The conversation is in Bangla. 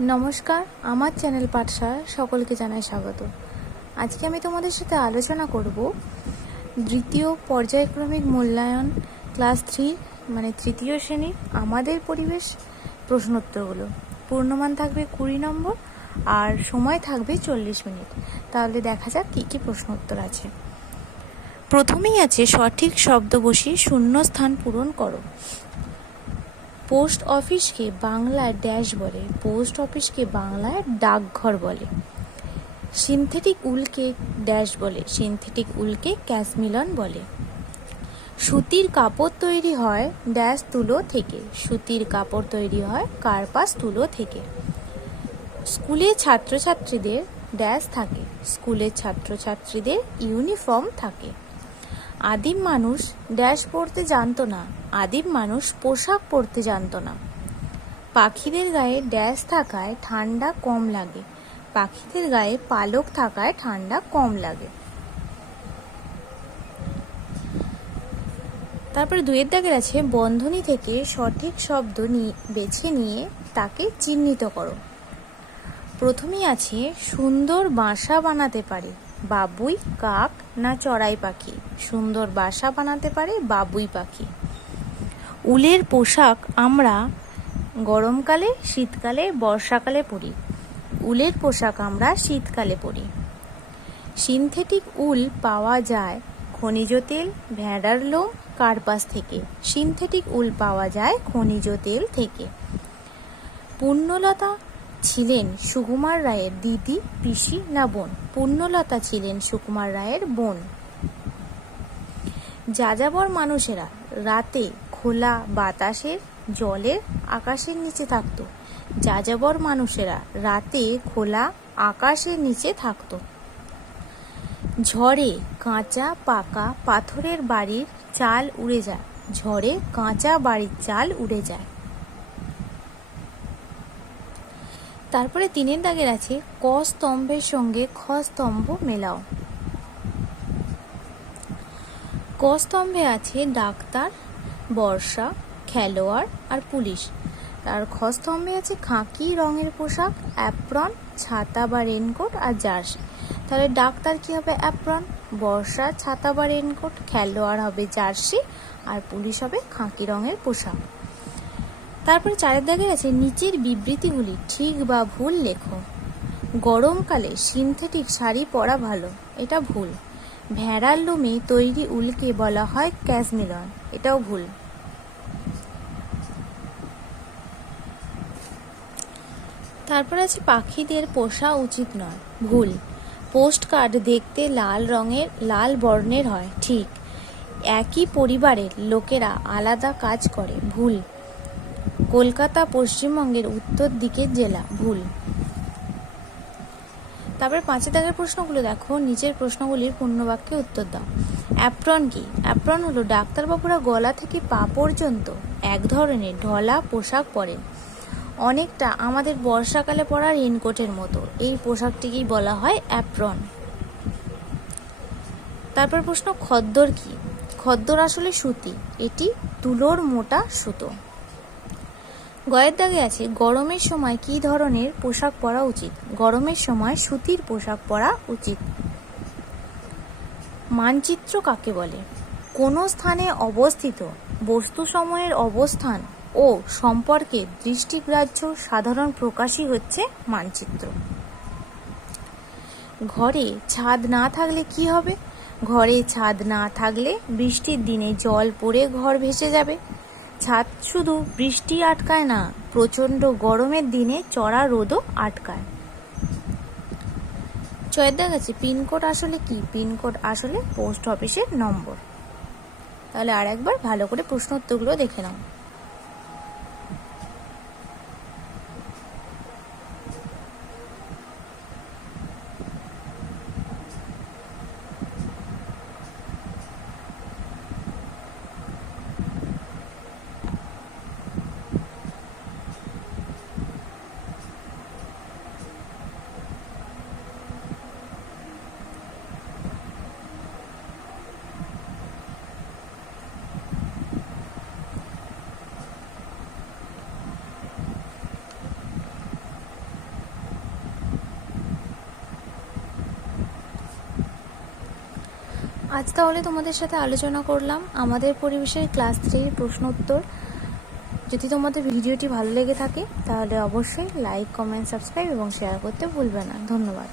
নমস্কার, আমার চ্যানেল পাঠশালা সকলকে জানাই স্বাগত। আজকে আমি তোমাদের সাথে আলোচনা করব দ্বিতীয় পর্যায়ক্রমিক মূল্যায়ন ক্লাস 3 মানে তৃতীয় শ্রেণীর আমাদের পরিবেশ প্রশ্নোত্তরগুলো। পূর্ণমান থাকবে 20 নম্বর আর সময় থাকবে 40 মিনিট। তাহলে দেখা যাক কী কী প্রশ্নোত্তর আছে। প্রথমেই আছে সঠিক শব্দ বসিয়ে শূন্য স্থান পূরণ করো। পোস্ট অফিসকে বাংলায় ড্যাশ বলে? পোস্ট অফিসকে বাংলায় ডাকঘর বলে। সিনথেটিক উলকে ড্যাশ বলে? সিনথেটিক উলকে ক্যাশমিলন বলে। সুতির কাপড় তৈরি হয় ড্যাশ তুলো থেকে? সুতির কাপড় তৈরি হয় কার্পাস তুলো থেকে। স্কুলে ছাত্রছাত্রীদের ড্যাশ থাকে? স্কুলের ছাত্রছাত্রীদের ইউনিফর্ম থাকে। আদিম মানুষ ড্যাশ পরতে জানতো না? আদিম মানুষ পোশাক পরতে জানতো না। পাখিদের গায়ে ড্যাশ থাকায় ঠান্ডা কম লাগে? পাখিদের গায়ে পালক থাকায় ঠান্ডা কম লাগে। তারপরে 2 দাগের আছে বন্ধনী থেকে সঠিক শব্দ বেছে নিয়ে তাকে চিহ্নিত করো। প্রথমেই আছে সুন্দর বাসা বানাতে পারে বাবুই, কাক না চড়াই পাখি? সুন্দর বাসা বানাতে পারে বাবুই পাখি। উলের পোশাক আমরা গরমকালে, শীতকালে, বর্ষাকালে পরি? উলের পোশাক আমরা শীতকালে পরি। সিনথেটিক উল পাওয়া যায় খনিজ তেল, ভেড়ার লোম, কার্পাস থেকে? সিনথেটিক উল পাওয়া যায় খনিজ তেল থেকে। পুণ্যলতা ছিলেন সুকুমার রায়ের দিদি, পিসি না বোন? পুণ্যলতা ছিলেন সুকুমার রায়ের বোন। যাযাবর মানুষেরা রাতে খোলা বাতাসের, জলের, আকাশের নিচে থাকত? যাযাবর মানুষেরা রাতে খোলা আকাশের নিচে থাকত। ঝড়ে কাঁচা পাকা পাথরের বাড়ির চাল উড়ে যায়? ঝড়ে কাঁচা বাড়ির চাল উড়ে যায়। তারপরে 3 দাগের আছে ক স্তম্ভের সঙ্গে খ স্তম্ভ মেলাও। ক স্তম্ভে আছে ডাক্তার, বর্ষা, খেলোয়াড় আর পুলিশ। আর খ স্তম্ভে আছে খাকি রঙের পোশাক, অ্যাপ্রন, ছাতা বা রেনকোট আর জার্সি। তাহলে ডাক্তার কি হবে? অ্যাপ্রন, বর্ষা ছাতা বা রেনকোট, খেলোয়াড় হবে জার্সি আর পুলিশ হবে খাকি রঙের পোশাক। তারপরে 4 দাগের আছে নিচের বিবৃতিগুলি ঠিক বা ভুল লেখো। গরমকালে সিনথেটিক শাড়ি পরা ভালো, এটা ভুল। ভেড়ার লোমে তৈরি উলকে বলা হয় ক্যাশমিলন, এটাও ভুল। তারপর আছে পাখিদের পোষা উচিত নয়, ভুল। পোস্ট কার্ড দেখতে লাল বর্ণের হয়, ঠিক। একই পরিবারের লোকেরা আলাদা কাজ করে, ভুল। কলকাতা পশ্চিমবঙ্গের উত্তর দিকের জেলা, ভুল। তারপরে 5 দাগের প্রশ্নগুলো দেখো, নিচের প্রশ্নগুলির পূর্ণবাক্যে উত্তর দাও। অ্যাপ্রন কি? অ্যাপ্রন হলো ডাক্তারবাবুরা গলা থেকে পা পর্যন্ত এক ধরনের ঢলা পোশাক পরেন, অনেকটা আমাদের বর্ষাকালে পরা রেনকোটের মতো। এই পোশাকটিকেই বলা হয় অ্যাপ্রন। তারপর প্রশ্ন খদ্দর কি? খদ্দর আসলে সুতি, এটি তুলোর মোটা সুতো। গয়ের দাগে আছে গরমের সময় কি ধরনের পোশাক পরা উচিত? গরমের সময় সুতির পোশাক পরা উচিত। মানচিত্র কাকে বলে? কোন স্থানে অবস্থিত বস্তুসমূহের অবস্থান ও সম্পর্কে দৃষ্টিগ্রাহ্য সাধারণ প্রকাশই হচ্ছে মানচিত্র। ঘরে ছাদ না থাকলে কি হবে? ঘরে ছাদ না থাকলে বৃষ্টির দিনে জল পড়ে ঘর ভেসে যাবে। ছাদ শুধু বৃষ্টি আটকায় না, প্রচণ্ড গরমের দিনে চড়া রোদও আটকায়। 6 দাগ আছে পিনকোড আসলে কি? পিনকোড আসলে পোস্ট অফিসের নম্বর। তাহলে আর একবার ভালো করে প্রশ্ন উত্তরগুলো দেখে নাও। আজ তাহলে তোমাদের সাথে আলোচনা করলাম আমাদের পরিবেশের ক্লাস 3 প্রশ্ন উত্তর। যদি তোমাদের ভিডিওটি ভালো লেগে থাকে তাহলে অবশ্যই লাইক, কমেন্ট, সাবস্ক্রাইব এবং শেয়ার করতে ভুলবে না। ধন্যবাদ।